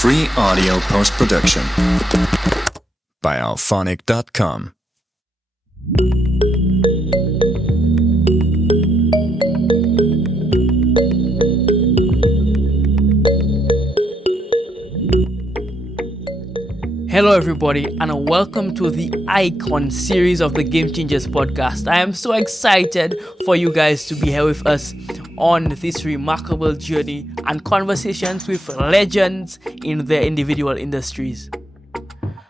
Free audio post-production by alphonic.com. Hello, everybody, and welcome to the Icon series of the Game Changers podcast. I am so excited for you guys to be here with us on this remarkable journey and conversations with legends in their individual industries.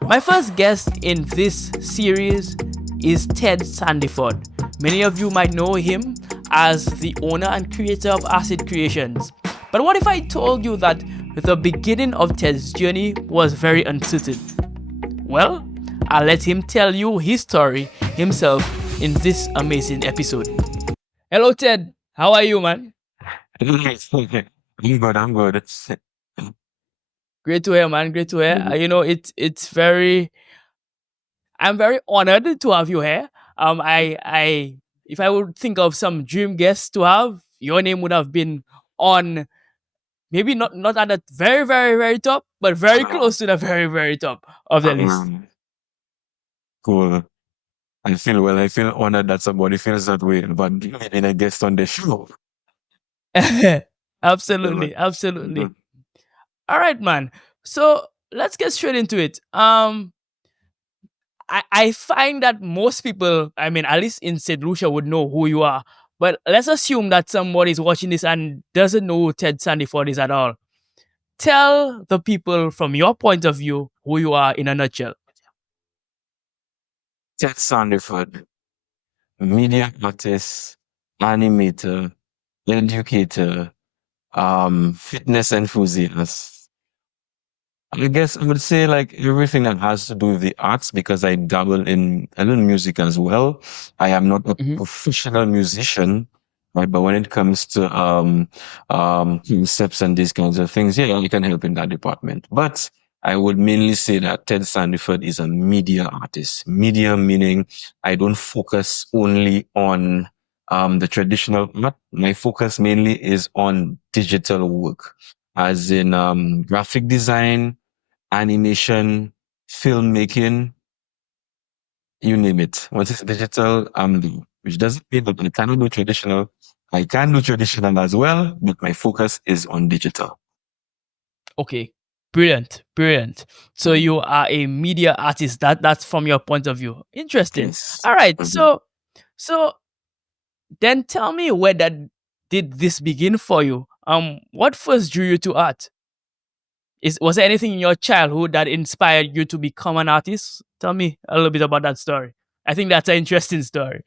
My first guest in this series is Ted Sandiford. Many of you might know him as the owner and creator of Acid Creations. But what if I told you that the beginning of Ted's journey was very uncertain? Well, I'll let him tell you his story himself in this amazing episode. Hello, Ted. How are you, man? I'm good. Great to hear, man. Great to hear. I'm very honored to have you here. If I would think of some dream guests to have, your name would have been on, maybe not at the very, very, very top, but very close to the very, very top of the list. Cool. I feel honored that somebody feels that way, but being a guest on the show. Absolutely, absolutely. All right, man. So let's get straight into it. I find that most people, I mean, at least in St. Lucia, would know who you are. But let's assume that somebody is watching this and doesn't know who Ted Sandiford is at all. Tell the people from your point of view who you are in a nutshell. Ted Sandiford, media artist, animator, educator, fitness enthusiast. I guess I would say like everything that has to do with the arts because I dabble in a little music as well. I am not a Mm-hmm. professional musician, right? But when it comes to concepts and these kinds of things, yeah, I can help in that department. But I would mainly say that Ted Sandiford is a media artist. Media meaning I don't focus only on the traditional art. My focus mainly is on digital work, as in graphic design, animation, filmmaking, you name it. Once it's digital, I'm there. Which doesn't mean that I cannot do traditional. I can do traditional as well, but my focus is on digital. Okay. Brilliant. Brilliant. So Mhm. you are a media artist. That's from your point of view. Interesting. Yes. All right. Mhm. So then tell me where that did this begin for you? What first drew you to art? Was there anything in your childhood that inspired you to become an artist? Tell me a little bit about that story. I think that's an interesting story.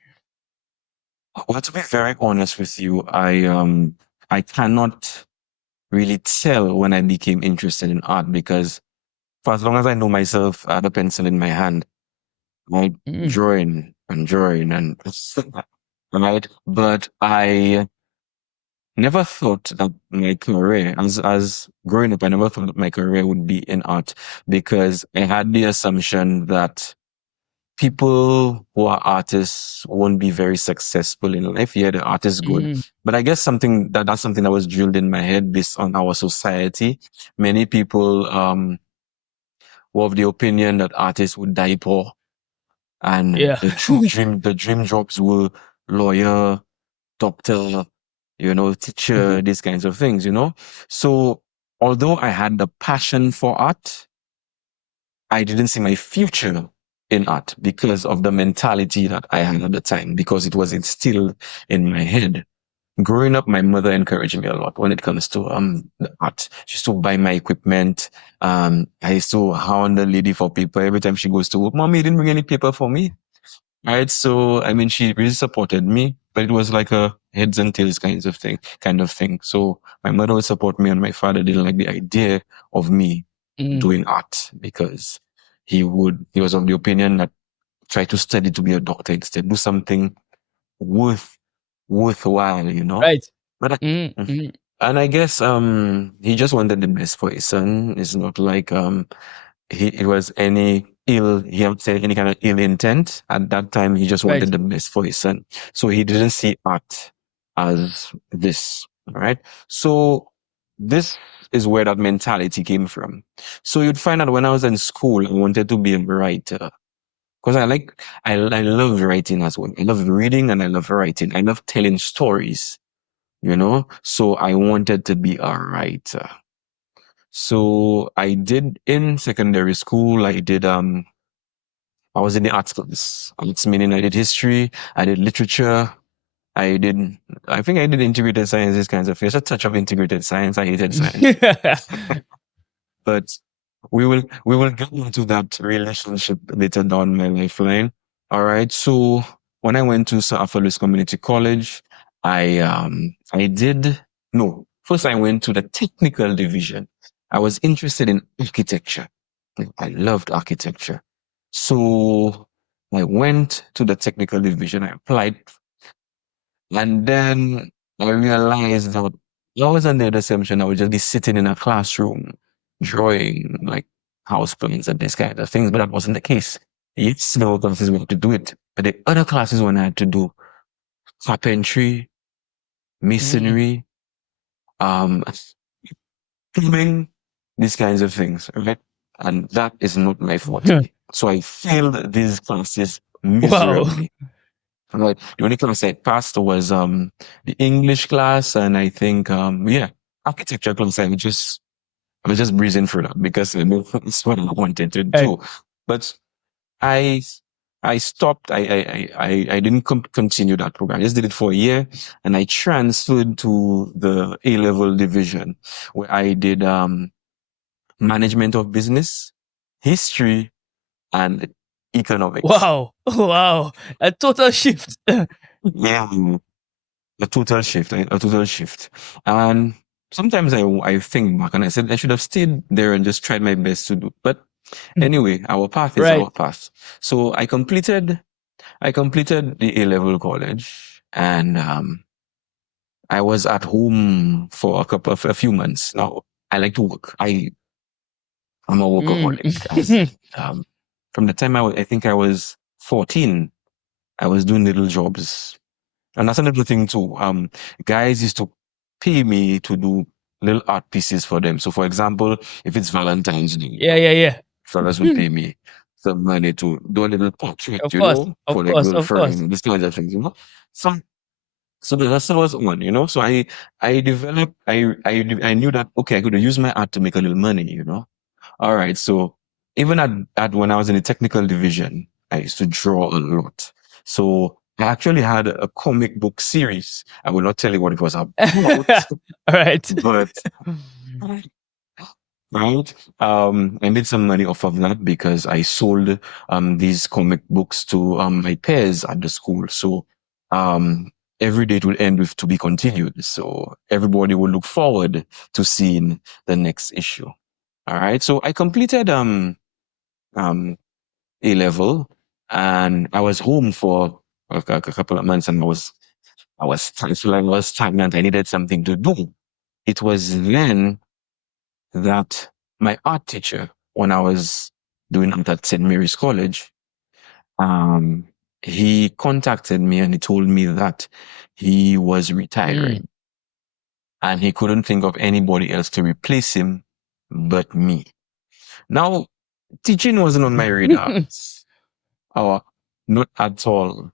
Well, to be very honest with you, I cannot really tell when I became interested in art because for as long as I know myself, I had a pencil in my hand, right? Mm, Drawing and right. But I never thought that my career, as growing up, I never thought that my career would be in art because I had the assumption that people who are artists won't be very successful in life. Yeah, the art is good, mm, but I guess that's something that was drilled in my head based on our society. Many people were of the opinion that artists would die poor, and yeah. the dream jobs were lawyer, doctor, teacher, Mhm, these kinds of things. So although I had the passion for art, I didn't see my future in art because of the mentality that I had at the time, because it was instilled in my head. Growing up, my mother encouraged me a lot when it comes to the art. She used to buy my equipment. I used to hound the lady for paper every time she goes to work. Mommy, you didn't bring any paper for me. Right. So, I mean, she really supported me, but it was like a heads and tails kind of thing. So my mother would support me and my father didn't like the idea of me mm, doing art because he was of the opinion that try to study to be a doctor instead, do something worth, worthwhile. right. But Mm, I, mm, and I guess, he just wanted the best for his son. It's not like, it was he had said any kind of ill intent. At that time, he just right. wanted the best for his son. So he didn't see art as this, right? So this is where that mentality came from. So you'd find out when I was in school, I wanted to be a writer because I love writing as well. I love reading and I love writing. I love telling stories, you know. So I wanted to be a writer. So I did in secondary school. I was in the arts class. Arts meaning I did history, I did literature, I did. I think I did integrated science. These kinds of things. A touch of integrated science. I hated science, but we will get into that relationship later down my lifeline. All right. So when I went to South Louis Community College, I did no. First, I went to the technical division. I was interested in architecture. I loved architecture. So I went to the technical division. I applied, and then I realized that I was under the assumption I would just be sitting in a classroom drawing like house plans and this kind of things, but that wasn't the case. Yes, there were classes we had to do it, but the other classes when I had to do carpentry, Mm. masonry, um, plumbing, these kinds of things, right? And that is not my forte. So I failed these classes Wow. miserably. Right. The only class I passed was the English class, and I think architecture class. I was just breezing through that because it's what I wanted to Right. do. But I I stopped. I didn't continue that program. I just did it for a year, and I transferred to the A level division where I did management of business, history, and economics. Wow. Wow. A total shift. Yeah, a total shift, a total shift. And sometimes I think back and I said I should have stayed there and just tried my best to do. But anyway, our path is Right. our path. So I completed the A level college, and I was at home for a few months. Now I like to work. I'm a Mm. workaholic. As from the time I think I was 14, I was doing little jobs. And that's another thing too. Guys used to pay me to do little art pieces for them. So, for example, if it's Valentine's Day, Yeah, yeah, yeah. fellas would pay me some money to do a little portrait, Of course. Of for their course. Of course. girlfriend, these kinds of things. So the hustle was on. So I developed. I knew that okay, I could use my art to make a little money. All right. So even at when I was in the technical division, I used to draw a lot. So I actually had a comic book series. I will not tell you what it was about, All right. but right. I made some money off of that because I sold these comic books to my peers at the school. So um every day it will end with to be continued. So everybody will look forward to seeing the next issue. All right. So I completed um A level, and I was home for a couple of months, and I feel like I was stagnant. I needed something to do. It was then that my art teacher, when I was doing art at St. Mary's College, um, he contacted me and he told me that he was Mm. retiring and he couldn't think of anybody else to replace him but me. Now, teaching wasn't on my radar. Oh, not at all.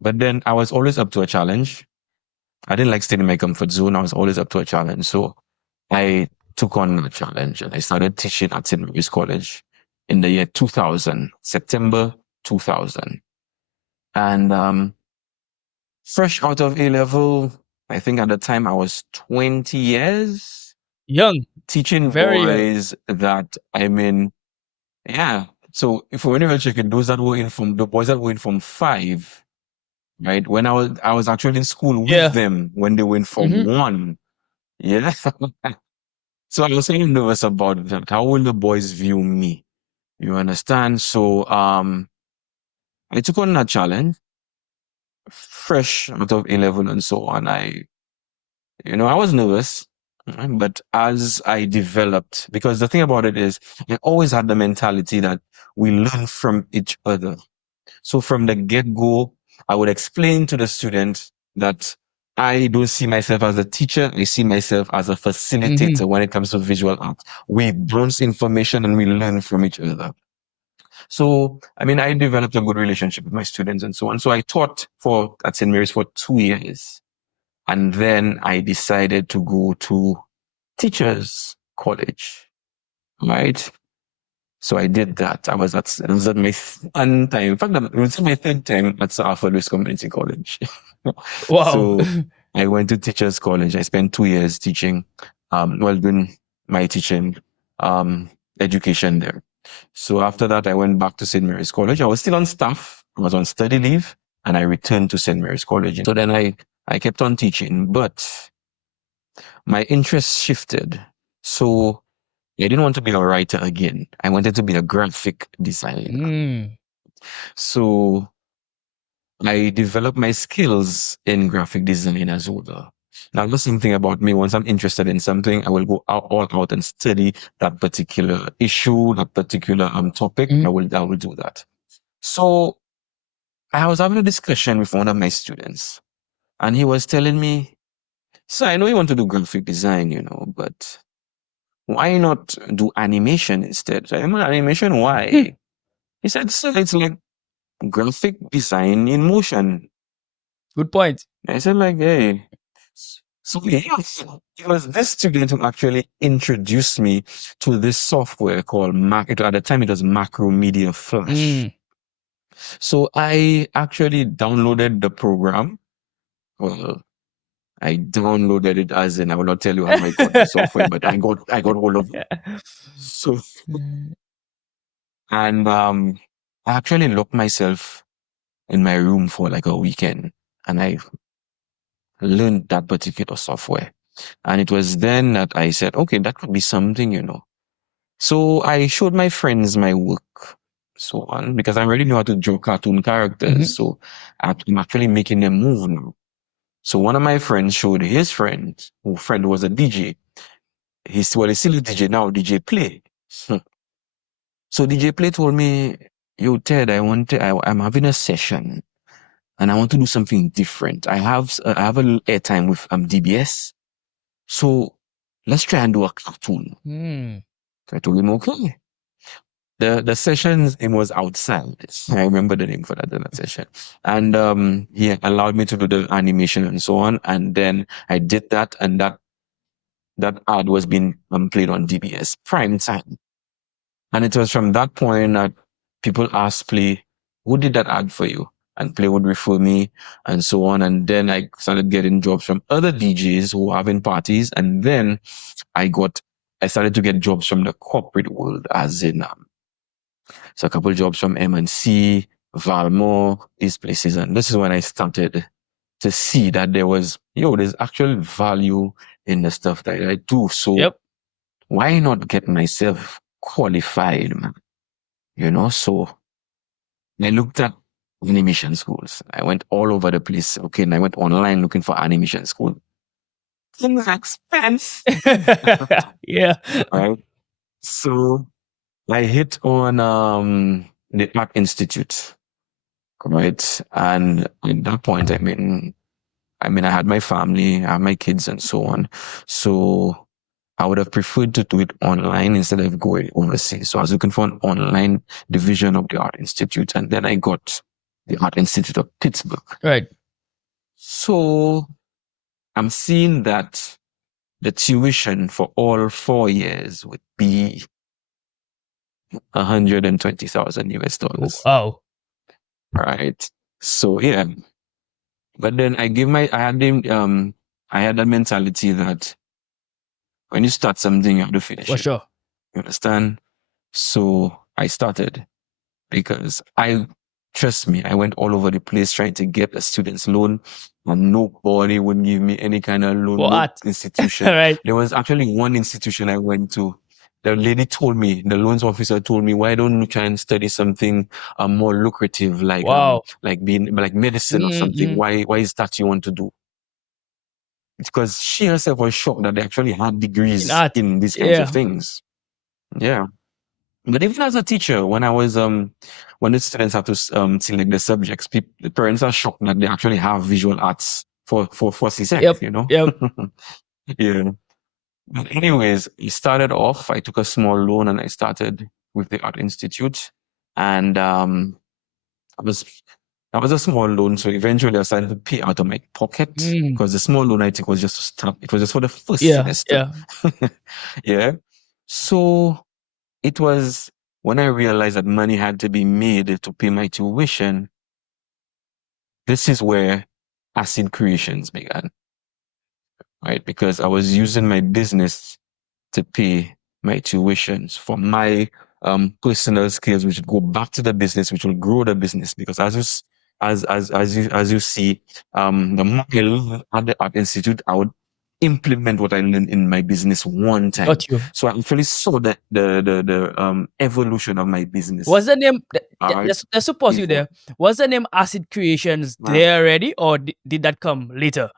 But then I was always up to a challenge. I didn't like staying in my comfort zone. I was always up to a challenge. So I took on a challenge and I started teaching at St. Mary's College in the year 2000, September 2000. And fresh out of A level, I think at the time I was 20 years Young. teaching Very young. boys that yeah. So if we're really checking those that were in from the boys that were in from five, right? When I was actually in school with Yeah. them when they went from Mm-hmm. one. Yeah. So I was kind of nervous about that. How will the boys view me? You understand? So I took on that challenge, fresh out of A level and so on. I was nervous, but as I developed, because the thing about it is I always had the mentality that we learn from each other. So from the get-go, I would explain to the student that I don't see myself as a teacher. I see myself as a facilitator when it comes to visual art. We bounce information and we learn from each other. So, I mean, I developed a good relationship with my students and so on. So I taught at St. Mary's for 2 years. And then I decided to go to teachers college, right? So I did that. I was at my third time. In fact, it was my third time at South Louis Community College. Wow. So I went to teachers college. I spent 2 years teaching, doing my teaching, education there. So after that, I went back to St. Mary's College. I was still on staff. I was on study leave, and I returned to St. Mary's College. So then I kept on teaching, but my interest shifted. So I didn't want to be a writer again. I wanted to be a graphic designer. So I developed my skills in graphic design as well. Now, the same thing about me. Once I'm interested in something, I will go all out and study that particular issue, that particular topic. I will do that. So I was having a discussion with one of my students, and he was telling me, "So I know you want to do graphic design, but why not do animation instead?" So I'm like, "Animation? Why?" He said, "So it's like graphic design in motion." Good point. I said, like, hey. So yes, it was this student who actually introduced me to this software called at the time it was Macromedia Flash. So I actually downloaded the program. Well, I downloaded it as in I will not tell you how I got the software, but I got all of it. So and I actually locked myself in my room for like a weekend, and I learned that particular software. And it was then that I said, okay, that could be something. So I showed my friends my work, so on, because I already knew how to draw cartoon characters. So I'm actually making them move now. So one of my friends showed his friend, who friend was a DJ. He's still a DJ now, DJ Play. So DJ Play told me, yo, Ted, I'm having a session and I want to do something different. I have a little airtime with DBS. So let's try and do a cartoon. So I told him, okay. The session's name was Outside. I remember the name for that session. And he allowed me to do the animation and so on. And then I did that, and that ad was being played on DBS prime time. And it was from that point that people asked Play, who did that ad for you? And Play would refer me and so on. And then I started getting jobs from other DJs who were having parties. And then I started to get jobs from the corporate world, as in so a couple of jobs from M&C, Valmore, these places. And this is when I started to see that there's actual value in the stuff that I do. So why not get myself qualified, man? So I looked at animation schools. I went all over the place. Okay, and I went online looking for animation school. Things are expensive. Yeah. Right. So I hit on the Art Institute. Right. And at that point, I had my family, I had my kids and so on. So I would have preferred to do it online instead of going overseas. So I was looking for an online division of the Art Institute. And then I got the Art Institute of Pittsburgh. Right. So I'm seeing that the tuition for all 4 years would be $120,000 US. Wow. Right. So yeah. But then I had that mentality that when you start something, you have to finish For it. sure. You understand? So I started because trust me, I went all over the place trying to get a student's loan, and nobody would give me any kind of loan. For No art. institution. Right. There was actually one institution I went to. The lady told me, the loans officer told me, why don't you try and study something more lucrative, like Wow. like medicine or something? Why is that you want to do? Because she herself was shocked that they actually had degrees in these kinds of things. Yeah. But even as a teacher, when I was when the students have to select the subjects, the parents are shocked that they actually have visual arts for CSEC, Yep. you know. Yep. Yeah. But anyways, it started off. I took a small loan and I started with the Art Institute, and I was that was a small loan. So eventually, I started to pay out of my pocket Mm. because the small loan I took was just to start. It was just for the first Yeah. semester. Yeah. Yeah. So it was when I realized that money had to be made to pay my tuition. This is where acid creations began, right? Because I was using my business to pay my tuitions for my personal skills, which would go back to the business, which will grow the business. Because as you see, the more I learn at the Art Institute, I would implement what I learned in my business one time. Got you. So I actually saw the evolution of my business. Was the name? All right. Let's suppose you Before. there. Was the name Acid Creations there already, or did that come later?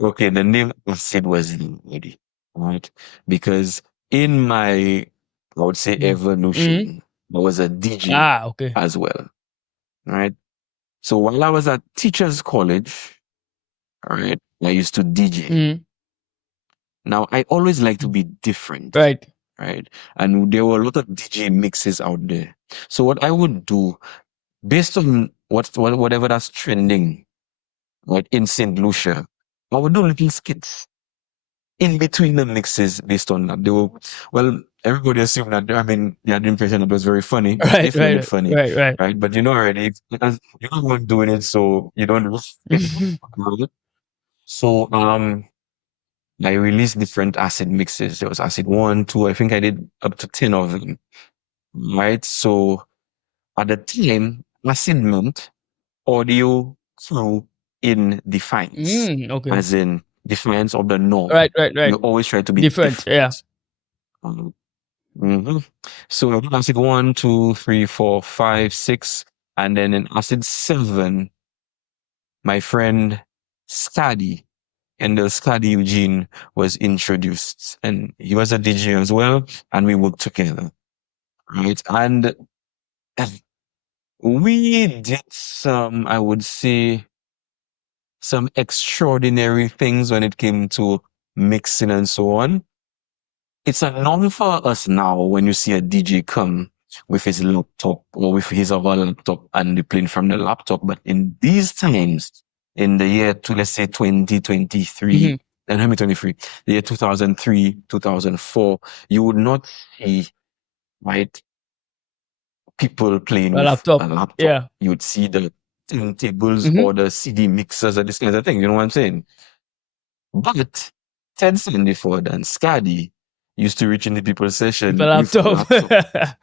Okay, the name acid was ready, right? Because in my, I would say, Mm. Mm. evolution, I was a DJ Ah, okay. as well, right? So while I was at teachers college, all right, I used to DJ. Mm. Now I always like to be different, Right. right? And there were a lot of DJ mixes out there. So what I would do, based on whatever that's trending, right, in St. Lucia, I would do little skits in between the mixes based on that. They were, well, everybody assumed that, I mean, they had the impression it was very funny. It was Right. definitely Right. funny, Right. Right. right? But you know already, because you're the one doing it, so you don't know. Right? So, I released different acid mixes. There was acid one, two, I think I did up to 10 of them, right? So at the time, acid meant audio through in defiance, Okay. as in defiance of the norm. Right. Right. You Right. always try to be Different. Yeah. different. Mhm. So I did acid one, two, three, four, five, six, and then in acid seven, my friend Scadi and the Scadi Eugene was introduced, and he was a DJ as well, and we worked together, right? And we did some, I would say, some extraordinary things when it came to mixing and so on. It's a norm for us now when you see a DJ come with his laptop or with his other laptop and they playing from the laptop. But in these times, in the year to let's say 2023, Mm-hmm. and 2023, the year 2003, 2004, you would not see, right, people playing A with laptop. a laptop. Yeah. You would see the turntables Mm-hmm. or the CD mixers or this kind of thing. You know what I'm saying? But Ted Sandiford and Scadi used to reach into people's With a session with a laptop. laptop.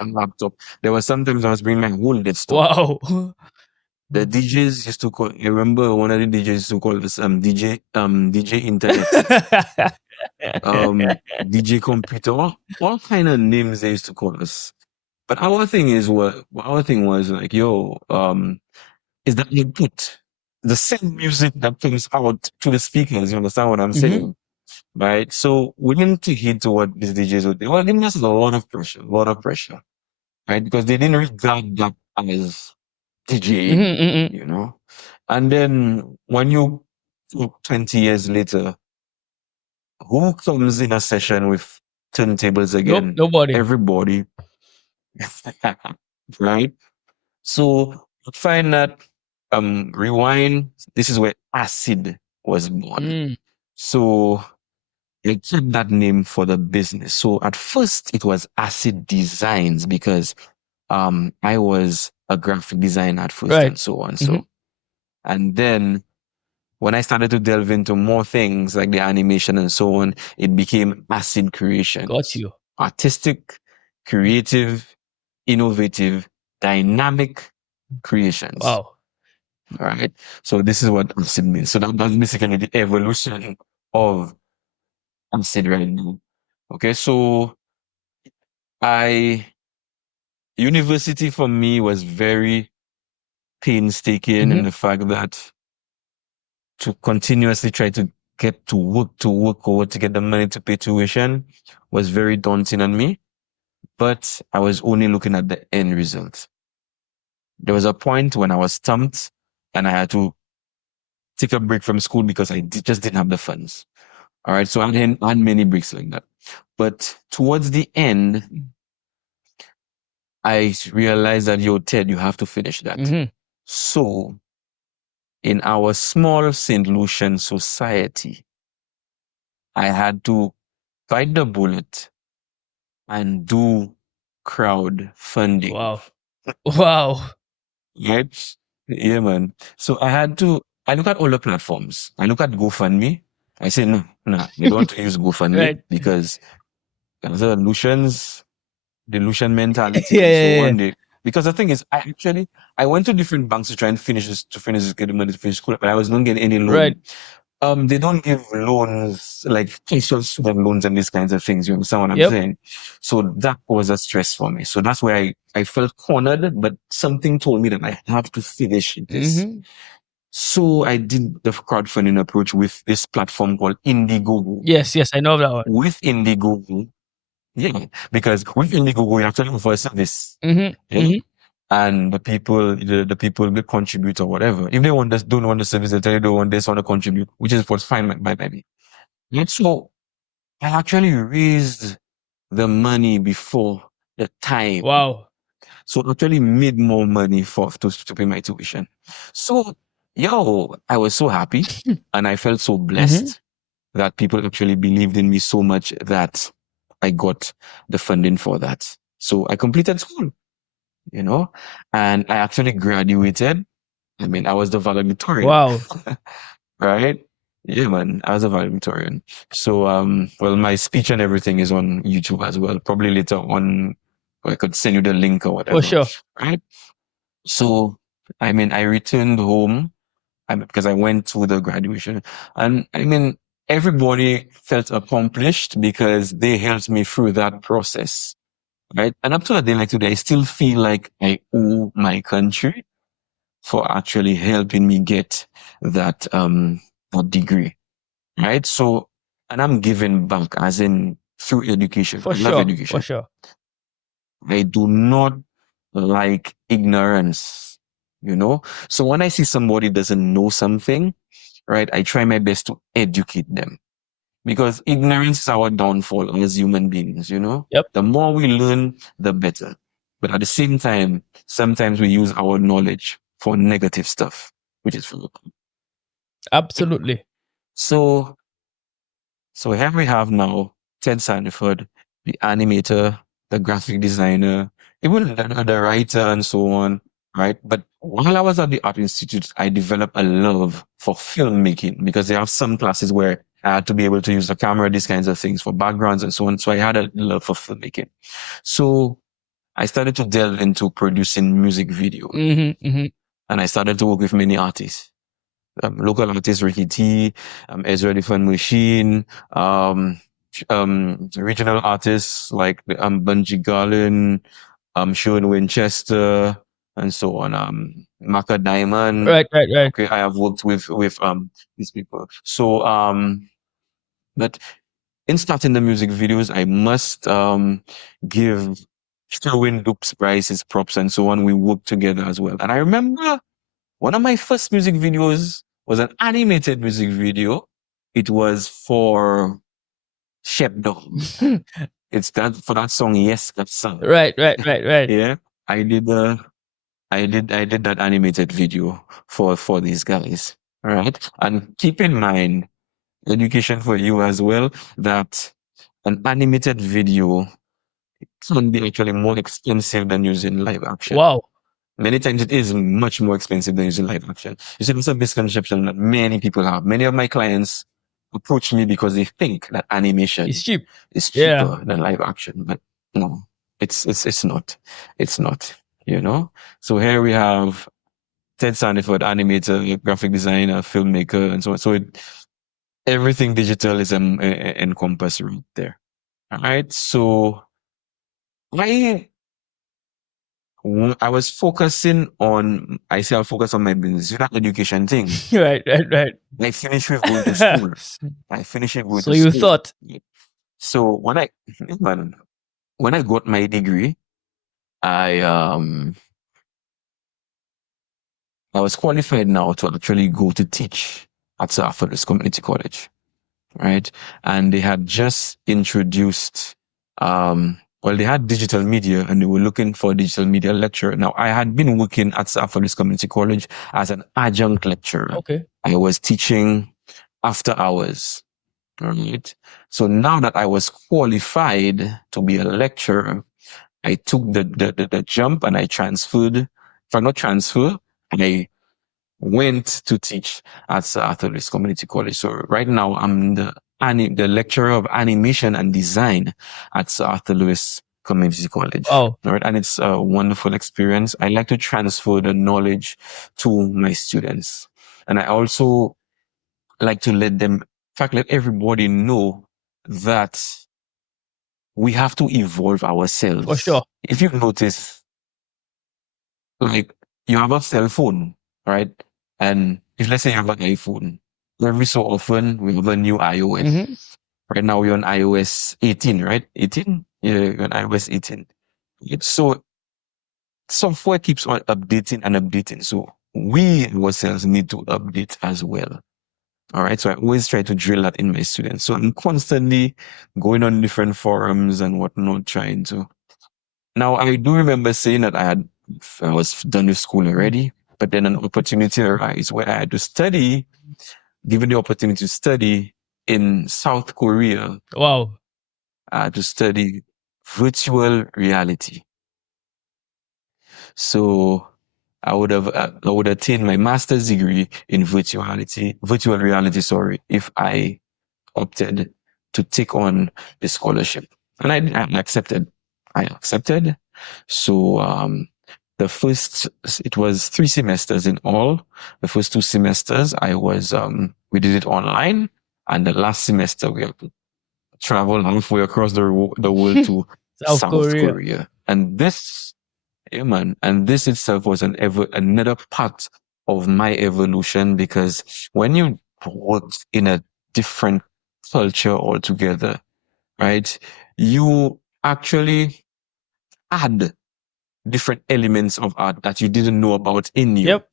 A laptop. There were sometimes I was bringing my whole desktop. Wow. The DJs used to call. I remember one of the DJs used to call this DJ Internet, DJ Computer, all kind of names they used to call us. But our thing is what our thing was like, yo, is that you put the same music that comes out to the speakers. You understand what I'm Mm-hmm. saying? Right? So we didn't take heed to what these DJs would do. Well, giving us a lot of pressure, right? Because they didn't regard that as DJing, Mm-hmm. Mm-hmm. you know? And then when you 20 years later, who comes in a session with turntables Nope. again? Nobody. Everybody, right? So I find that Rewind, this is where acid was born. Mm. So I kept that name for the business. So at first it was Acid Designs because I was a graphic designer at first Right. and so on. Mm-hmm. So and then when I started to delve into more things like the animation and so on, it became Acid Got Creations. you. Artistic, creative, innovative, dynamic creations. Wow. All right. So this is what acid means. So that's basically the evolution of acid right now. Okay. So I university for me was very painstaking in Mm-hmm. the fact that to continuously try to get to work or to get the money to pay tuition was very daunting on me. But I was only looking at the end result. There was a point when I was stumped and I had to take a break from school because just didn't have the funds. All right. So I had many breaks like that. But towards the end, I realized that, yo, Ted, you have to finish that. Mm-hmm. So in our small St. Lucian society, I had to bite the bullet and do crowd funding. Wow. Wow. Right? Yeah, man. So I look at all the platforms. I look at GoFundMe. I say, no, no, you don't want to use GoFundMe Right. because there's a Lucians, the Lucian mentality Yeah, and so yeah, yeah. on. Because the thing is, I went to different banks to try and get the money to finish school, but I was not getting any Right. loan. They don't give loans like special student loans and these kinds of things. You understand what I'm Yep. saying? So that was a stress for me. So that's where I felt cornered, but something told me that I have to finish this. Mm-hmm. So I did the crowdfunding approach with this platform called Indiegogo. Yes, yes, I know that one. With Indiegogo, yeah, because with Indiegogo, you actually offer a service. Mm-hmm. Yeah. Mm-hmm. And the people will contribute or whatever. If they don't want the service, they tell you they want this, want to contribute, which is what's fine by me. And so I actually raised the money before the time. Wow. So I actually made more money to pay my tuition. So, yo, I was so happy and I felt so Mm-hmm. blessed that people actually believed in me so much that I got the funding for that. So I completed school, you know, and I actually graduated. I mean, I was the valedictorian, Wow. right? Yeah, man, I was a valedictorian. So, well, my speech and everything is on YouTube as well. Probably later on, I could send you the link or For whatever, sure. right? So, I mean, I returned home because I went to the graduation, and I mean, everybody felt accomplished because they helped me through that process, right? And up to a day like today, I still feel like I owe my country for actually helping me get that degree, right? So, and I'm giving back as in through education. For I love sure. For education. sure. I do not like ignorance, you know? So when I see somebody doesn't know something, right, I try my best to educate them because ignorance is our downfall as human beings, you know? Yep. The more we learn, the better. But at the same time, sometimes we use our knowledge for negative stuff, which is Absolutely. so So here we have now Ted Sandiford, the animator, the graphic designer, even the writer and so on, right? But while I was at the Art Institute, I developed a love for filmmaking because they have some classes where I had to be able to use the camera, these kinds of things for backgrounds and so on. So I had a love for filmmaking. So I started to delve into producing music videos Mm-hmm. Mm-hmm. and I started to work with many artists, local artists, Ricky T, Ezra the Fun Machine, regional artists like Bunji Garlin, Sean Winchester, and so on. Maka Diamond. Right, right, right. Okay, I have worked with these people. So but in starting the music videos, I must give Sherwin Dukes Price his props and so on. We worked together as well. And I remember one of my first music videos was an animated music video. It was for Shep Dog. It's that for that song, Yes, that song. Right, right, right, right. Yeah. I did I did that animated video for these guys. All right. And keep in mind, education for you as well, that an animated video can be actually more expensive than using live action. Wow. Many times it is much more expensive than using live action. You see, it's a misconception that many people have. Many of my clients approach me because they think that It's animation cheap. is Yeah. cheaper than live action, but no, it's not. It's not. You know. So here we have Ted Sandiford, animator, graphic designer, filmmaker, and so on. So everything digital is encompassed right there. All right. So I I was focusing on, I say I'll focus on my business, you know, education thing. Right, right, right. I finished with going to school. I finished with going So to you school. thought. So man, when I got my degree, I I was qualified now to actually go to teach at Sir Arthur's Community College, right? And they had just introduced, well, they had digital media and they were looking for a digital media lecturer. Now, I had been working at Sir Arthur's Community College as an adjunct lecturer. Okay. I was teaching after hours, right? So now that I was qualified to be a lecturer, I took the jump and I transferred. If I not transfer, I went to teach at Sir Arthur's Community College. So right now I'm the lecturer of animation and design at Sir Arthur Lewis Community College. Wow. Right, and it's a wonderful experience. I like to transfer the knowledge to my students, and I also like to let them, in fact, let everybody know that we have to evolve For sure. ourselves. If you notice, like you have a cell phone, right? And if let's say you have an iPhone, every so often we have a new iOS. Mm-hmm. Right now we're on iOS 18, right? 18? Yeah, we're on iOS 18. So software keeps on updating and updating. So we ourselves need to update as well. All right. So I always try to drill that in my students. So I'm constantly going on different forums and whatnot, trying to. Now I do remember saying that I was done with school already, but then an opportunity arose where I had to study, given the opportunity to study in South Korea, Wow. to study virtual reality. So I would attain my master's degree in virtual reality, sorry, if I opted to take on the scholarship. And I accepted. I accepted. So it was 3 semesters in all. The first 2 semesters we did it online, and the last semester we had to travel halfway across the world to South South Korea. Korea. And this, yeah, man, and this itself was another part of my evolution, because when you work in a different culture altogether, right, you actually add different elements of art that you didn't know about in you, Yep.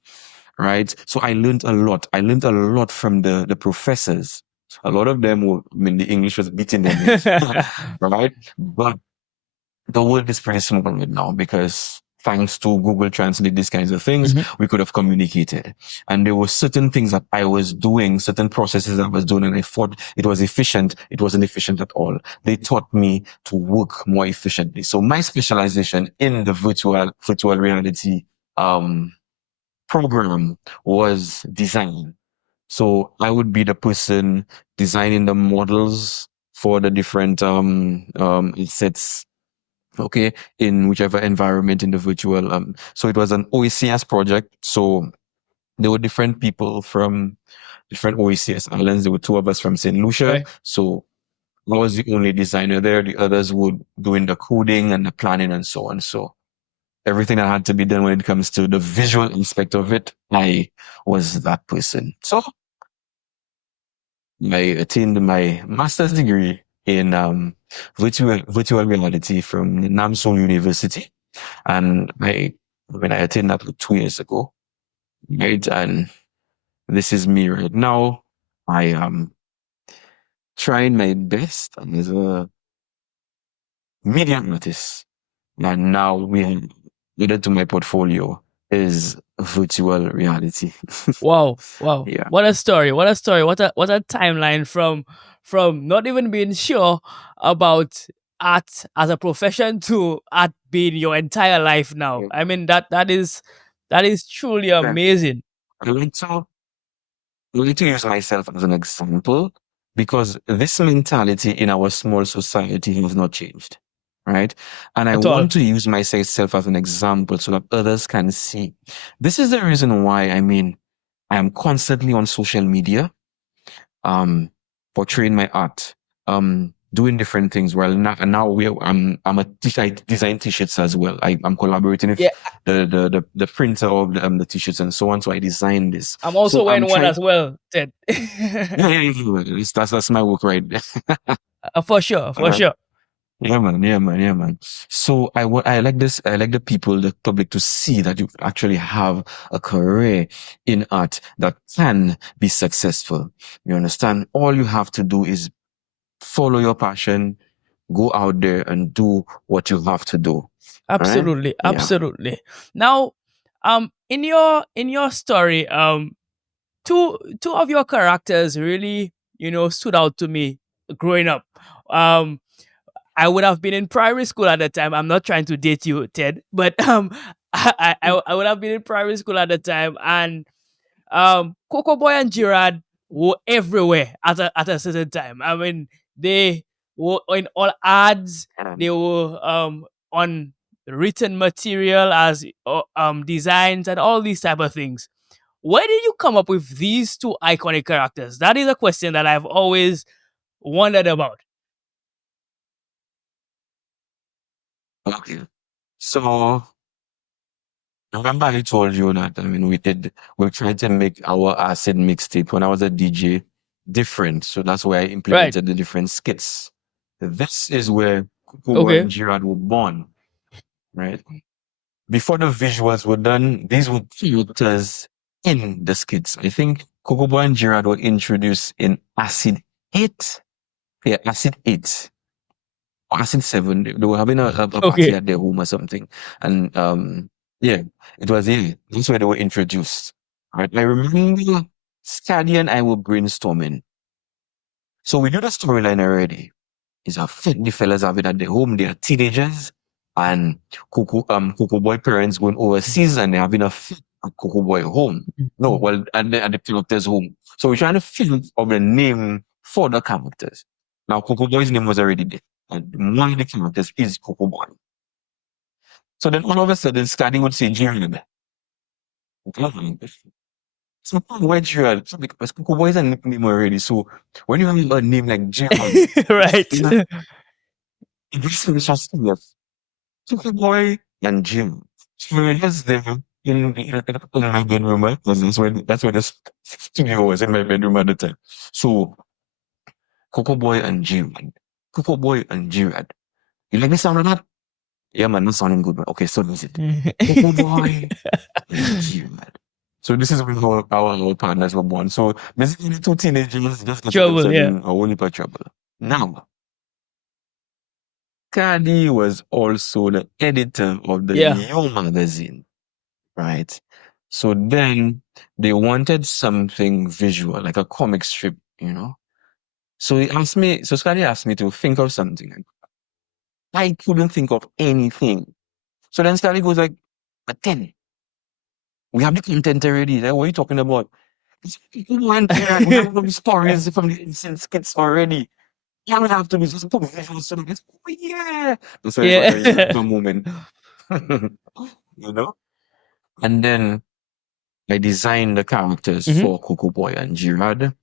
right? So I learned a lot. I learned a lot from the professors. A lot of them were, I mean, the English was beating them, right? But the world is pretty small right now, because thanks to Google Translate, these kinds of things, Mhm. we could have communicated. And there were certain things that I was doing, certain processes I was doing, and I thought it was efficient. It wasn't efficient at all. They taught me to work more efficiently. So my specialization in the virtual reality program was design. So I would be the person designing the models for the different sets, okay, in whichever environment in the virtual. So it was an OECS project. So there were different people from different OECS islands. There were 2 of us from St. Lucia. Okay. So I was the only designer there. The others would doing the coding and the planning and so on. So everything that had to be done when it comes to the visual aspect of it, I was that person. So I attained my master's degree in virtual reality from Namsong University. And when I attained that 2 years ago, right? And this is me right now. I am trying my best as a media artist. And now we have added to my portfolio is virtual reality. Wow. Wow. Yeah. What a story. What a story. What a timeline from not even being sure about art as a profession to art being your entire life now. I mean that is truly Yeah. amazing. I like to I like to use myself as an example, because this mentality in our small society has not changed, right? And I At all. want to use myself as an example so that others can see. This is the reason why, I mean, I am constantly on social media, portraying my art, doing different things. Well, now I'm a teacher. I design t-shirts as well. I'm collaborating with Yeah, the printer of the t-shirts and so on. So I designed this. I'm So also I'm wearing one trying. as well, Ted. Yeah, yeah, yeah. That's my work right there. For sure, for Uh, sure. Yeah, man. Yeah, man. Yeah, man. So I like this. I like the people, the public, to see that you actually have a career in art that can be successful. You understand? All you have to do is follow your passion, go out there and do what you have to do. All right? Absolutely, Yeah. absolutely. Now, in your story, two of your characters really, stood out to me growing up. Um, I would have been in primary school at the time. I'm not trying to date you, Ted, but I would have been in primary school at the time, and Coco Boy and Gerard were everywhere at a certain time. I mean, they were in all ads. Um, They were on written material as designs and all these type of things. Where did you come up with these two iconic characters? That is a question that I've always wondered about. Okay. So remember I told you that we tried to make our acid mixtape when I was a DJ different. So that's why I Right. implemented the different skits. This is where Kubo Okay. and Gerard were born, right? Before the visuals were done, these were characters in the skits. I think Kokobo and Gerard were introduced in Acid 8. Yeah, Acid 8. Acid 7. They were having a party Okay. at their home or something. And yeah, it was here. That's where they were introduced. Right. I remember Scadi and I were brainstorming. So we knew the storyline already. Is a fit the fellas have it at their home. They are teenagers, and Coco Boy parents going overseas, and they're having a fit at Coco Boy home. No, well, at the characters' home. So we're trying to think of a name for the characters. Now, Coco Boy's name was already there, and one of the characters is Coco Boy. So then all of a sudden, Scotty would say Jared. So why Jared? So because Coco Boy is a nickname already. So when you have a name like Jared, Right. it just interesting. Super Boy and Jim. So we were just there in my bedroom, right? Because that's when the studio was in my bedroom at the time. So Coco Boy and Jim. Coco Boy and Gerard. You like the sound of that? Yeah, man, that's sounding good, man. Okay, so this is it. Coco Boy and Gerard. So this is when our partners were born. So basically the two teenagers just got Trouble, themselves yeah. in a whole heap of trouble. Now, Cardi was also the editor of the Yeah. Yo magazine. Right? So then they wanted something visual, like a comic strip. So Scotty asked me to think of something. And I couldn't think of anything. So then Scotty goes like, but then we have the content already. Like, what are you talking about? We went here, we have all the stories from the ancient skits already. You don't have to be just put visuals to it. Oh yeah. That's why I got a Yeah. eureka moment. you know? And then I designed the characters Hmm. for Coco Boy and Gerard,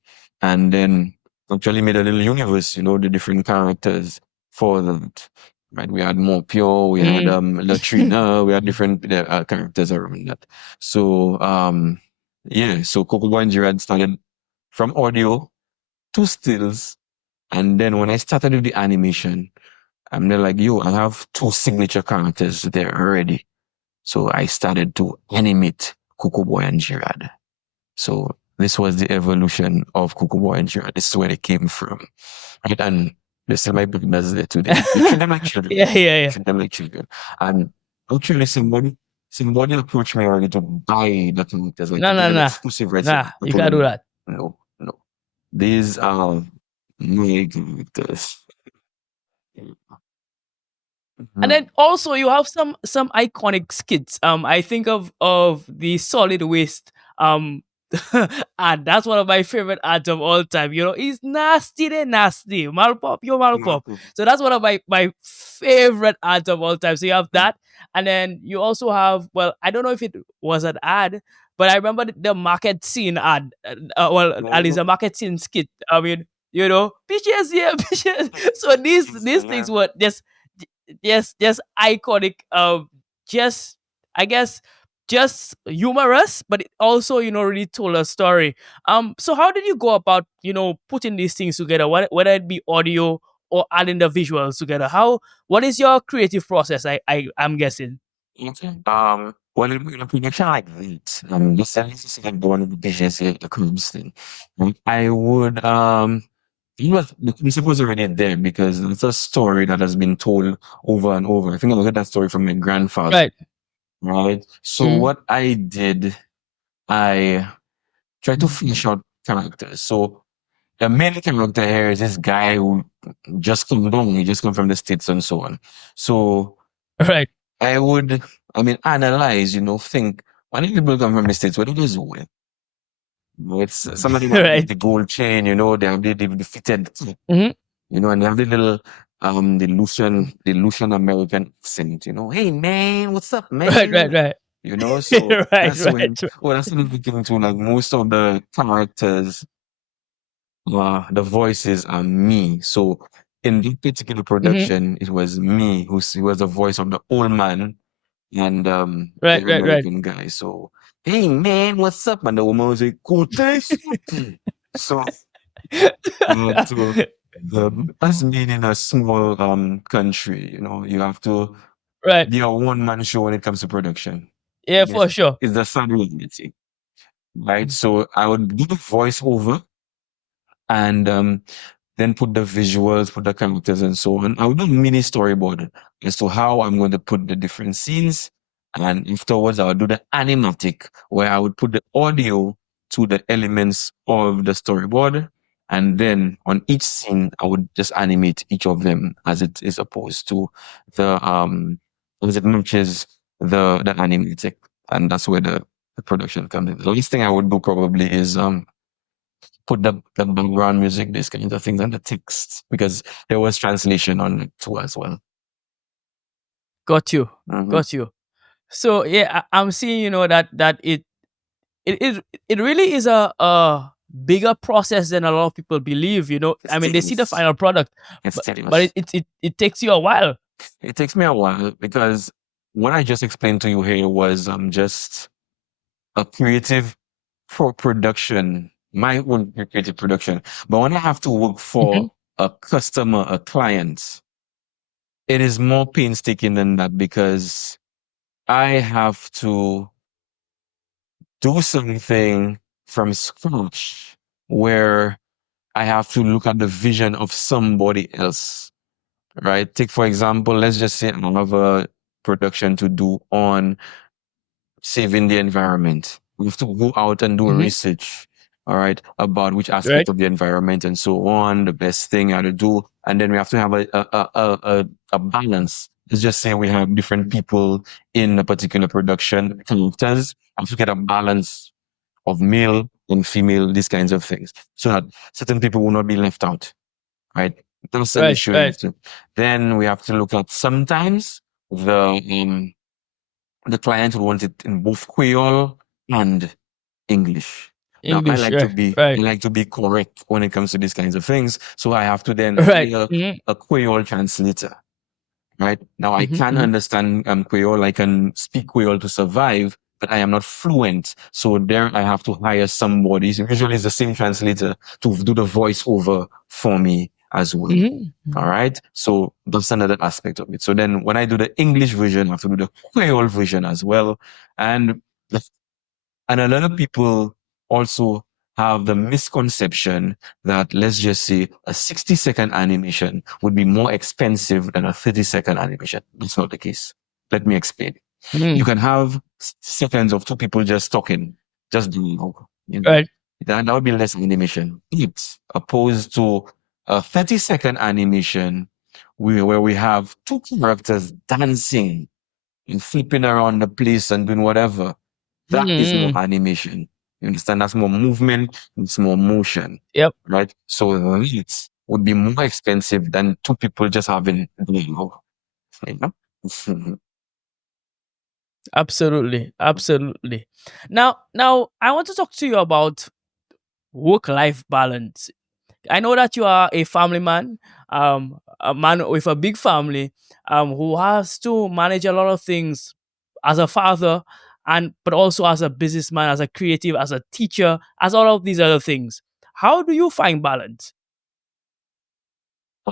and then actually made a little universe, the different characters for that. Right, we had More Pure, we had Mm. Latrina, we had different characters around that. So yeah, so Coco Boy and Gerard started from audio to stills, and then when I started with the animation, I'm there like, yo, I have two signature characters there already. So I started to animate Coco Boy and Gerard. So this was the evolution of Kukubo and Jira. This is where they came from. Right? And they're still my beginners there today. We treat them like children. Yeah, yeah, We yeah. treat them like children. And actually somebody approached me already to buy the characters, like to No, get no, an no. exclusive rights. Nah, I you told can't do them that. no, no. These are my characters. And Mhm. then also you have some iconic skits. I think of the solid waste. And that's one of my favorite ads of all time. He's nasty, they nasty. Malpop, yo malpop. Mhm. So that's one of my favorite ads of all time. So you have that, and then you also have, well, I don't know if it was an ad, but I remember the market scene ad. Well, at least Mhm. a market scene skit. I mean, bitches, yeah, bitches. So these Yeah. things were just iconic, just, I guess, just humorous, but it also really told a story. So how did you go about putting these things together, whether it be audio or adding the visuals together? How what is your creative process? I'm guessing. Okay. Well, in a production like that, just let's just say I'm going to the business, the cruise thing. I would, it was the concept was already there because it's a story that has been told over and over. I think I got that story from my grandfather, Right. right? So Mm-hmm. what I did, I tried to flesh out characters. So the main character here is this guy who just come down, he just come from the States and so on. So Right. I would, I mean, analyze, think when people come from the States, what do they do? It's some of them have Right. the gold chain, they have the fitted, Mm-hmm. and they have the little the Lucian American accent, hey man, what's up, Right. Right. man? Right. So Right. that's Right. when that's another thing too, like most of the characters, the voices are me. So in this particular Mm-hmm. production, it was me who was the voice of the old man and Right. the Right. Right. American guy. So, hey man, what's up? And the woman was like, quotation. So, to us being in a small country, you have to Right. be a one man show when it comes to production. Yeah, for Yes, sure. it's the sad reality, right? So I would do the voiceover and then put the visuals, put the characters and so on. I would do a mini storyboard as to how I'm going to put the different scenes. And afterwards, I would do the animatic, where I would put the audio to the elements of the storyboard. And then on each scene, I would just animate each of them as it is opposed to the as it matches the animatic. And that's where the production comes in. The last thing I would do probably is put the background music, these kinds of things, and the text because there was translation on it too as well. Got you. Hmm. Got you. So yeah, I'm seeing that it really is a bigger process than a lot of people believe. It's I mean, they see the tedious. final product, It's but tedious. it takes you a while. It takes me a while because what I just explained to you here was just a creative production, my own creative production. But when I have to work Mhm. for a customer, a client, it is more painstaking than that because I have to do something from scratch where I have to look at the vision of somebody else, right? Take, for example, let's just say I have a production to do on saving the environment. We have to go out and do Mhm. research, all right, about which aspect Right. of the environment and so on, the best thing how to do. And then we have to have a balance. Let's just say we have different people in a particular production, characters. I have to get a balance of male and female, these kinds of things, so that certain people will not be left out, right? That's an Right. issue you Right. have to. Then we have to look at sometimes the client will want it in both Creole and English. Now, English. Right. Right. I like to be correct when it comes to these kinds of things. So I have to then Right. hire Mhm. a Creole translator. Right now, I Mhm. can Mhm. understand Creole. I can speak Creole to survive, but I am not fluent. So there, I have to hire somebody. So usually, it's the same translator to do the voiceover for me as well. Mhm. All Mhm. right. So that's another aspect of it. So then, when I do the English version, I have to do the Creole version as well, and and a lot of people also have the misconception that, let's just say, a 60-second animation would be more expensive than a 30-second animation. That's not the case. Let me explain. You Mhm. can have seconds of two people just talking, just doing, Right. that would be less animation. It's opposed to a 30-second animation where we have two characters dancing and flipping around the place and doing whatever. That is more Mhm. animation. You understand? That's more movement, it's more motion, Yep. right? So it would be more expensive than two people just having dialogue, you know? Absolutely. Absolutely. Now, I want to talk to you about work-life balance. I know that you are a family man, a man with a big family, who has to manage a lot of things as a father, and but also as a businessman, as a creative, as a teacher, as all of these other things. How do you find balance?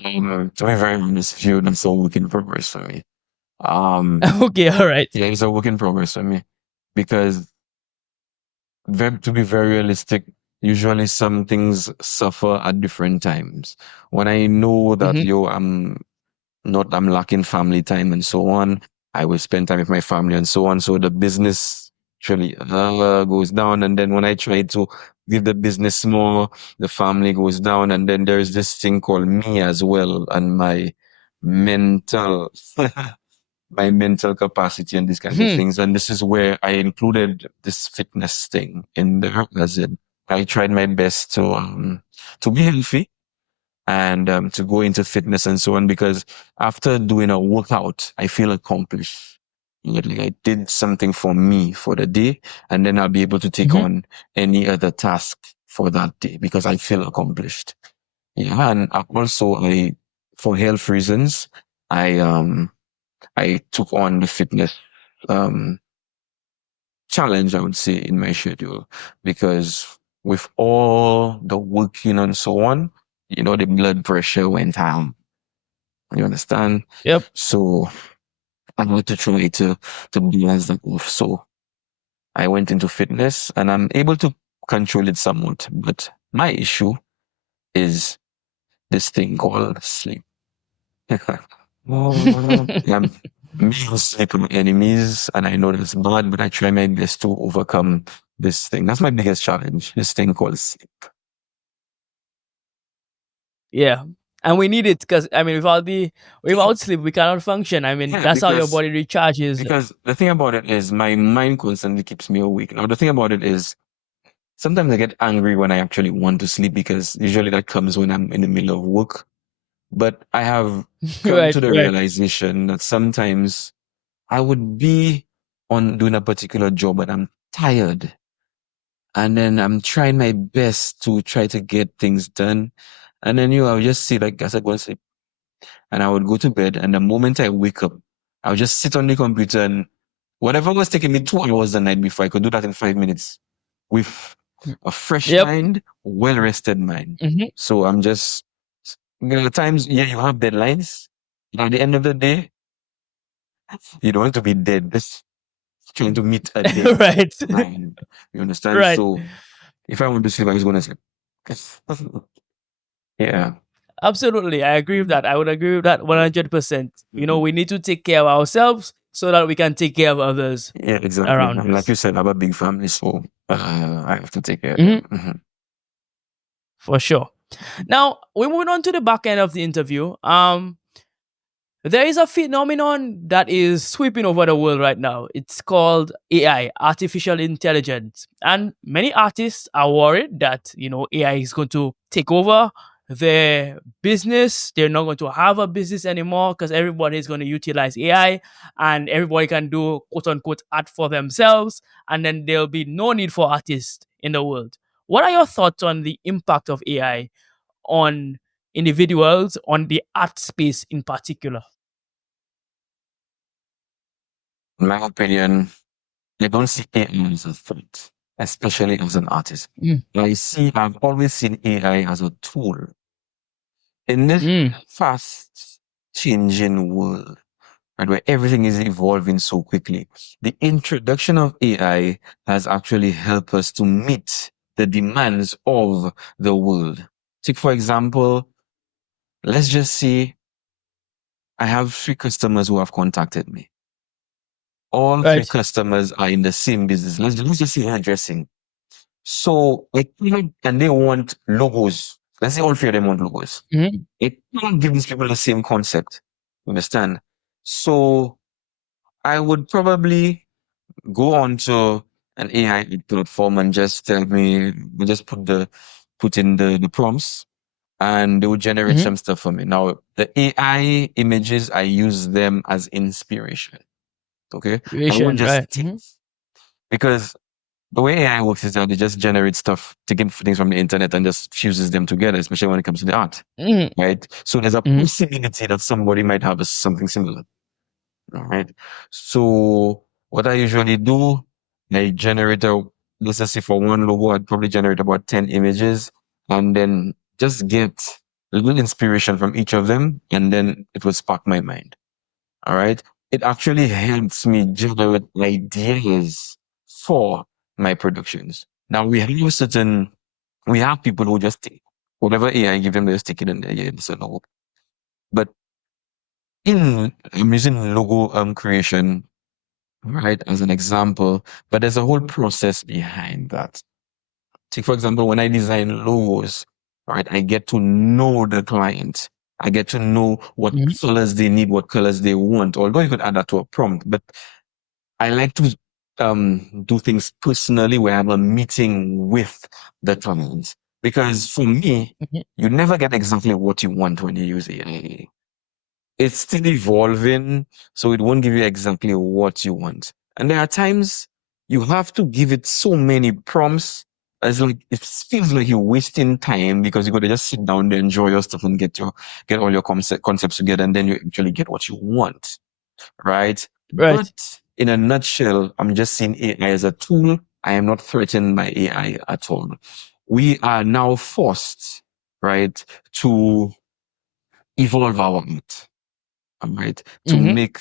To be very honest with you, that's a work in progress for me. Um, Okay, all right. yeah, it's a work in progress for me because to be very realistic, usually some things suffer at different times. When I know that Mm-hmm. I'm lacking family time and so on, I will spend time with my family and so on. So the business actually goes down. And then when I try to give the business more, the family goes down. And then there's this thing called me as well and my mental my mental capacity and these kinds of Hmm. things. And this is where I included this fitness thing in there, as in I tried my best to be healthy and to go into fitness and so on. Because after doing a workout, I feel accomplished. Like I did something for me for the day, and then I'll be able to take Mm-hmm. on any other task for that day because I feel accomplished. Yeah, and also for health reasons, I um I took on the fitness um, challenge, I would say, in my schedule because with all the working and so on, the blood pressure went high. You understand? Yep. So I had to try to balance that off. So I went into fitness and I'm able to control it somewhat. But my issue is this thing called sleep. Yeah, me and sleep are enemies, and I know that's bad, but I try my best to overcome this thing. That's my biggest challenge, this thing called sleep. Yeah. And we need it because I mean, without sleep, we cannot function. I mean, Yeah, that's how your body recharges. because the thing about it is my mind constantly keeps me awake. Now, the thing about it is sometimes I get angry when I actually want to sleep because usually that comes when I'm in the middle of work. But I have come Right. to the Right. realization that sometimes I would be on doing a particular job and I'm tired. And then I'm trying my best to try to get things done. And then I would just see like I said, go and sleep. And I would go to bed. And the moment I wake up, I would just sit on the computer and whatever was taking me 2 hours the night before, I could do that in 5 minutes with a fresh Yep. mind, well rested mind. Mm-hmm. So I'm just, at times, yeah, you have deadlines. But at the end of the day, you don't want to be dead. Just trying to meet a Right. deadline. You understand? Right. So if I want to sleep, I'm just going to sleep. Yeah. Absolutely. I agree with that. I would agree with that 100%. Mhm. We need to take care of ourselves so that we can take care of others Yeah, exactly. around And like you us. said, I have a big family, so I have to take care of Hmm. them. Mhm. For sure. Now, we're moving on to the back end of the interview. There is a phenomenon that is sweeping over the world right now. It's called AI, artificial intelligence. And many artists are worried that, AI is going to take over their business. They're not going to have a business anymore because everybody is going to utilize AI and everybody can do quote unquote art for themselves. And then there'll be no need for artists in the world. What are your thoughts on the impact of AI on individuals, on the art space in particular? In my opinion, I don't see AI as a threat, especially as an artist. Mm, I've always seen AI as a tool in this mm, fast changing world, and where everything is evolving so quickly. The introduction of AI has actually helped us to meet the demands of the world. Take, for example, let's just say I have 3 customers who have contacted me. All three right. customers are in the same business. Let's just say hairdressing. So and they want logos. Let's say all 3 of them want logos. Mhm, It can't give these people the same concept. Understand? So I would probably go on to an AI platform and just tell me, just put in the prompts and they will generate mhm. some stuff for me. Now, the AI images, I use them as inspiration. Okay. I won't Creation, just right. take because the way AI works is that it just generates stuff, taking things from the internet and just fuses them together, especially when it comes to the art. Mhm, Right. So there's a mhm, possibility that somebody might have something similar. All right. So what I usually do, I generate let's just say for one logo, I'd probably generate about 10 images and then just get little inspiration from each of them, and then it will spark my mind. All right. It actually helps me generate ideas for my productions. Now we have people who just take whatever AI give them, they just take it in there. Yeah, it's a no. But I'm using logo creation, right, as an example, but there's a whole process behind that. Take, for example, when I design logos, right, I get to know the client. I get to know what Mhm. colors they need, what colors they want, although you could add that to a prompt. But I like to do things personally where I have a meeting with the client. Because for me, Mhm. you never get exactly what you want when you use AI. It's still evolving, so it won't give you exactly what you want. And there are times you have to give it so many prompts as like it feels like you're wasting time because you got to just sit down there, enjoy your stuff, and get all your concepts together, and then you actually get what you want, right? Right. But in a nutshell, I'm just seeing AI as a tool. I am not threatened by AI at all. We are now forced, right, to evolve our art, right, to Mm-hmm. make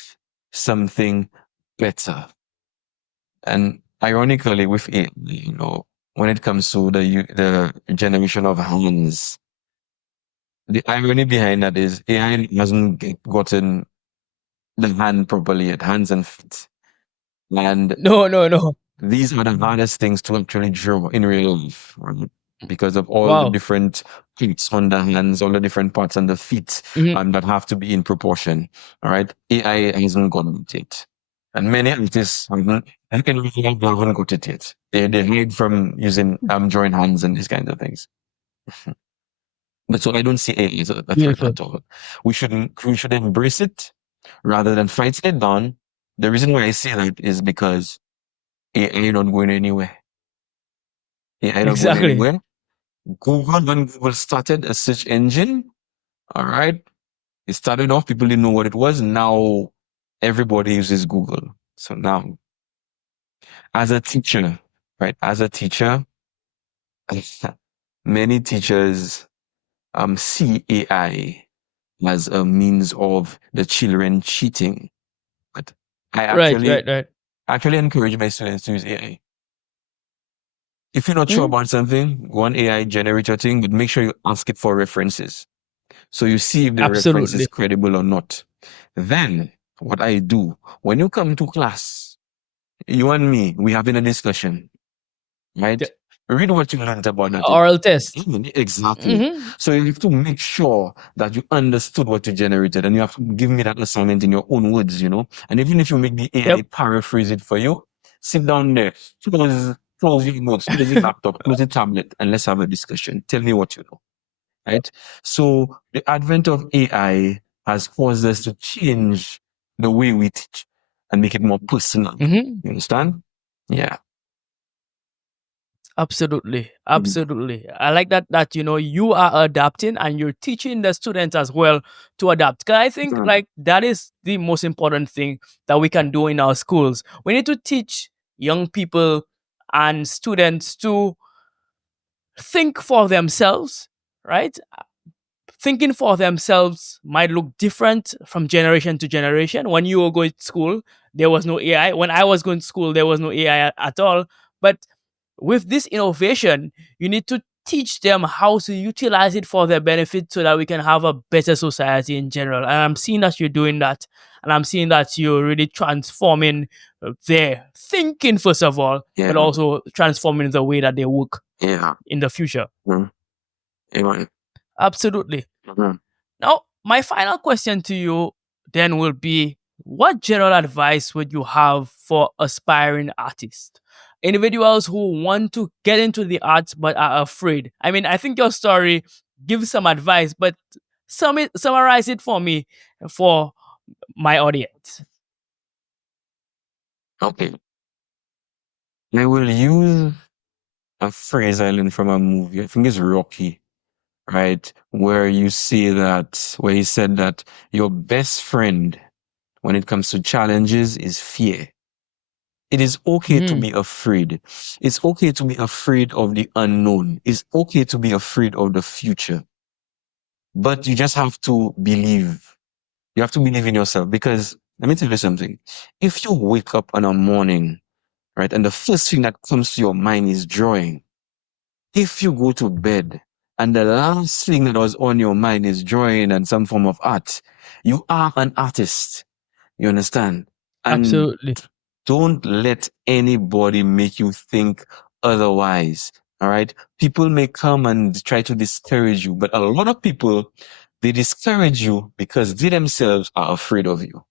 something better. And ironically, with AI, when it comes to the generation of hands, the irony behind that is AI hasn't gotten the hand properly yet, hands and feet. And No, no, no. these are the hardest things to actually draw in real life, right? Because of all the Wow. different parts on the hands, all the different parts on the feet Mm-hmm. that have to be in proportion. All right. AI hasn't gotten it. And many artists haven't, in real life, they haven't got it yet. They hide from using joint hands and these kinds of things. But so I don't see AI as a threat Beautiful. at all. We should embrace it rather than fighting it down. The reason why I say that is because AI not going anywhere. AI not going Exactly. anywhere. Google, when Google started a search engine, all right, it started off, people didn't know what it was. Now everybody uses Google. So now, as a teacher, right, as a teacher, many teachers see AI as a means of the children cheating. But I Right, actually right, right. actually encourage my students to use AI. If you're not sure Mm-hmm. about something, go on AI, generate your thing, but make sure you ask it for references. So you see if the reference is Absolutely. credible or not. Then what I do, when you come to class, you and me, we having a discussion, The right? Read what you learned about that. oral test. Exactly. Mm-hmm. So you have to make sure that you understood what you generated and you have to give me that assignment in your own words. And even if you make the AI Yep. paraphrase it for you, sit down there, close your notes, close your laptop, close your tablet, and let's have a discussion. Tell me what you know, right? So the advent of AI has caused us to change the way we teach and make it more personal. Mm-hmm. You understand? Yeah. Absolutely. Mhm. Absolutely. I like that you are adapting and you're teaching the students as well to adapt. 'Cause I think Mhm. like that is the most important thing that we can do in our schools. We need to teach young people and students to think for themselves, right? Thinking for themselves might look different from generation to generation. When you were going to school, there was no AI. When I was going to school, there was no AI at all. But with this innovation, you need to teach them how to utilize it for their benefit so that we can have a better society in general. And I'm seeing that you're doing that. And I'm seeing that you're really transforming their thinking, first of all, but Yeah. also transforming the way that they work Yeah. in the future. Mhm. Amen. Absolutely. Mhm. Now, my final question to you then will be, what general advice would you have for aspiring artists? Individuals who want to get into the arts but are afraid. I mean, I think your story gives some advice, but summarize it for me for my audience. Okay. I will use a phrase I learned from a movie. I think it's Rocky, right? Where he said that your best friend when it comes to challenges is fear. It is okay to Mhm. be afraid. It's okay to be afraid of the unknown. It's okay to be afraid of the future. But you just have to believe. You have to believe in yourself because let me tell you something. If you wake up in a morning, right, and the first thing that comes to your mind is drawing, if you go to bed and the last thing that was on your mind is drawing and some form of art, you are an artist. You understand? And Absolutely. don't let anybody make you think otherwise. All right. People may come and try to discourage you, but a lot of people, they discourage you because they themselves are afraid of you,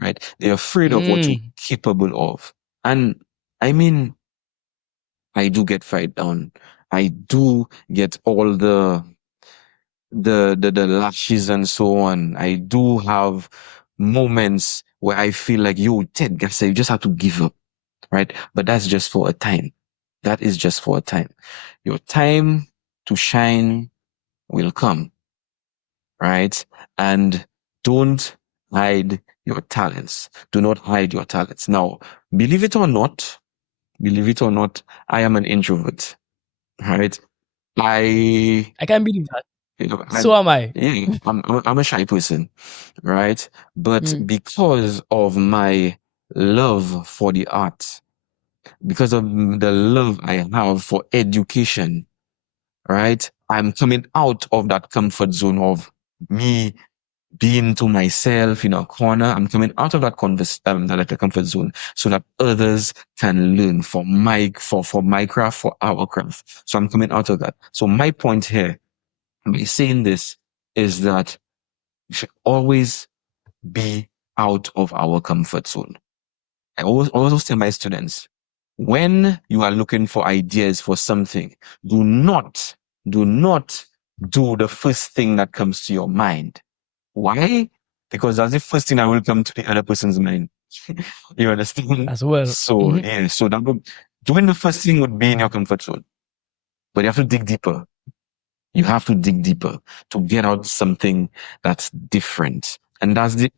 right? They're afraid of what you're Mm. capable of. And I mean, I do get fight down. I do get all the lashes and so on. I do have moments where I feel like, yo, Ted, guys, you just have to give up, right? But that's just for a time. That is just for a time. Your time to shine will come, right? And don't hide your talents. Do not hide your talents. Now, believe it or not, believe it or not, I am an introvert, right? I, I can't believe that. you know, So am I. yeah, I'm a shy person, right? But Mm. because of my love for the art, because of the love I have for education, right? I'm coming out of that comfort zone of me being to myself in a corner. I'm coming out of that comfort zone so that others can learn for my craft, for our craft. So I'm coming out of that. So my point here by saying this is that we should always be out of our comfort zone. I always tell my students, when you are looking for ideas for something, do not, do not do the first thing that comes to your mind. Why? Because that's the first thing that will come to the other person's mind. You understand? As well. So, Mhm. yeah, so doing the first thing would be in your comfort zone, but you have to dig deeper. You have to dig deeper to get out something that's different. And that's the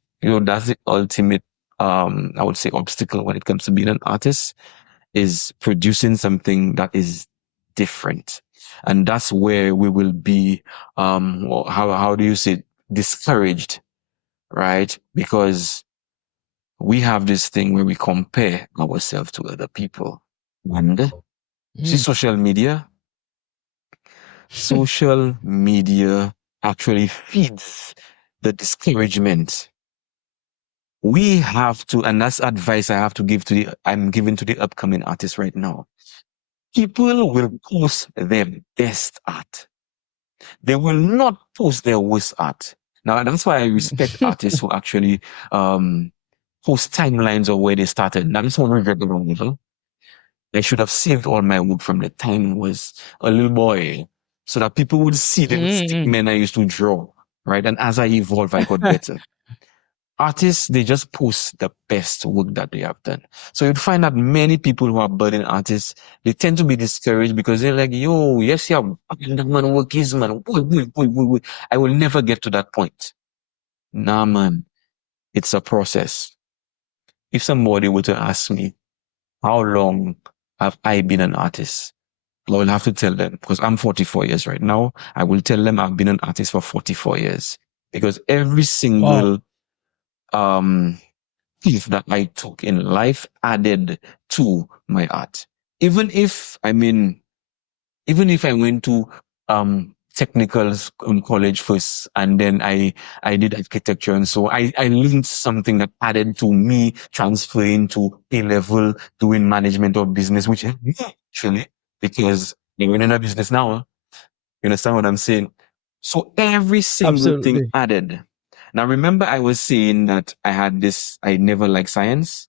ultimate, I would say obstacle when it comes to being an artist is producing something that is different. And that's where we will be, well, how do you say it? Discouraged, right? Because we have this thing where we compare ourselves to other people. And see Mm. social media actually feeds the discouragement. We have to, and that's advice I have to give I'm giving to the upcoming artists right now. People will post their best art. They will not post their worst art. Now, that's why I respect artists who actually post timelines of where they started. Now, this one regret the wrong level. I should have saved all my work from the time I was a little boy so that people would see the stick Mm. men I used to draw, right? And as I evolved, I got better. Artists, they just post the best work that they have done. So you'd find that many people who are budding artists, they tend to be discouraged because they're like, yo, yes, yeah, that man work is, man. Wait. I will never get to that point. Nah, man, it's a process. If somebody were to ask me, how long have I been an artist? I will have to tell them because I'm 44 years right now. I will tell them I've been an artist for 44 years because every Wow. single um piece that I took in life added to my art. Even if, I mean, even if I went to technical college first and then I did architecture and so I learned something that added to me transferring to A level doing management of business, which helped me actually because I'm in a business now. You understand what I'm saying? So every single thing Absolutely. added. Now remember I was saying that I never liked science.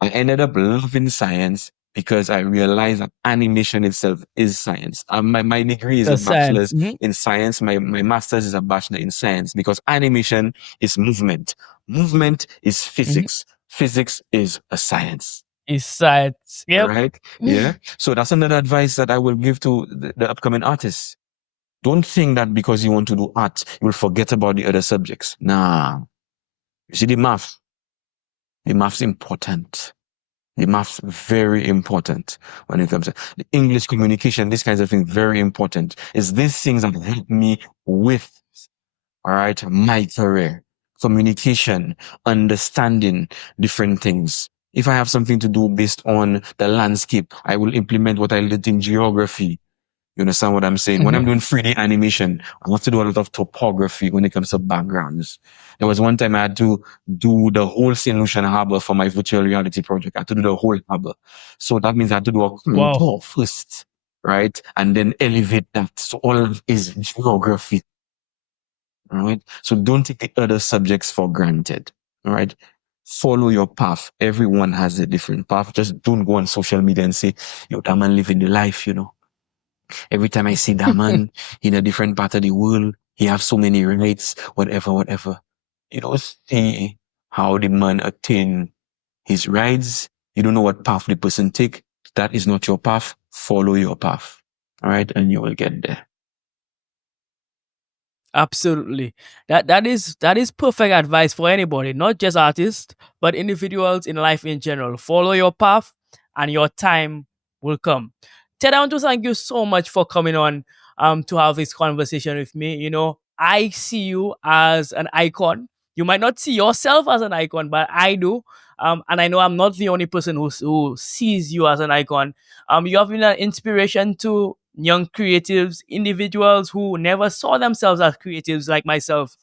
I ended up loving science because I realized that animation itself is science. My degree is a The science. bachelor's in science. My master's is a bachelor in science because animation is movement. Movement is Mhm. physics. Physics is a science. Is science. Yep. Right? Yeah. So that's another advice that I will give to the upcoming artists. Don't think that because you want to do art, you will forget about the other subjects. Nah. You see, the math's important. The math's very important when it comes to the English communication, these kinds of things, very important. It's these things that help me with All right. My career, communication, understanding different things. If I have something to do based on the landscape, I will implement what I did in geography. You understand what I'm saying? When I'm Mhm. doing 3D animation, I have to do a lot of topography when it comes to backgrounds. There was one time I had to do the whole St. Lucian Harbor for my virtual reality project. I had to do the whole harbor. So that means I had to do a Wow. contour first, right? And then elevate that. So all is geography, all right? So don't take the other subjects for granted, all right? Follow your path. Everyone has a different path. Just don't go on social media and say, yo, that man living the life, you know. Every time I see that man in a different part of the world, he have so many rights, whatever, whatever. You don't see how the man attain his rights. You don't know what path the person take. That is not your path. Follow your path. All right. And you will get there. Absolutely. That is perfect advice for anybody, not just artists, but individuals in life in general. Follow your path and your time will come. Ted, I want to thank you so much for coming on to have this conversation with me. I see you as an icon. You might not see yourself as an icon, but I do. And I know I'm not the only person who sees you as an icon. You have been an inspiration to young creatives, individuals who never saw themselves as creatives like myself.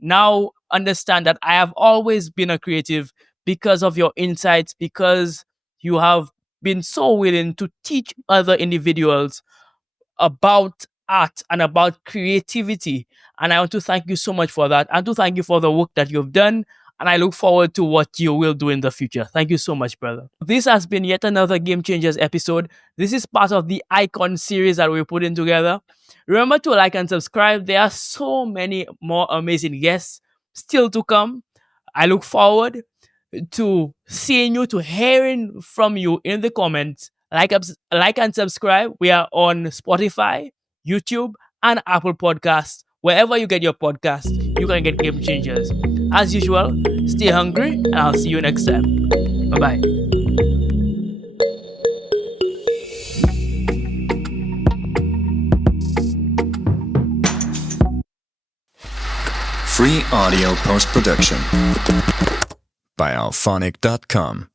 Now understand that I have always been a creative because of your insights, because you have been so willing to teach other individuals about art and about creativity. And I want to thank you so much for that, and to thank you for the work that you've done. And I look forward to what you will do in the future. Thank you so much, brother. This has been yet another Game Changers episode. This is part of the Icon series that we're putting together. Remember to like and subscribe. There are so many more amazing guests still to come. I look forward to seeing you, to hearing from you in the comments. Like and subscribe. We are on Spotify, YouTube, and Apple Podcasts. Wherever you get your podcast, you can get Game Changers. As usual, stay hungry, and I'll see you next time. Bye bye. Free audio post production by alphonic.com.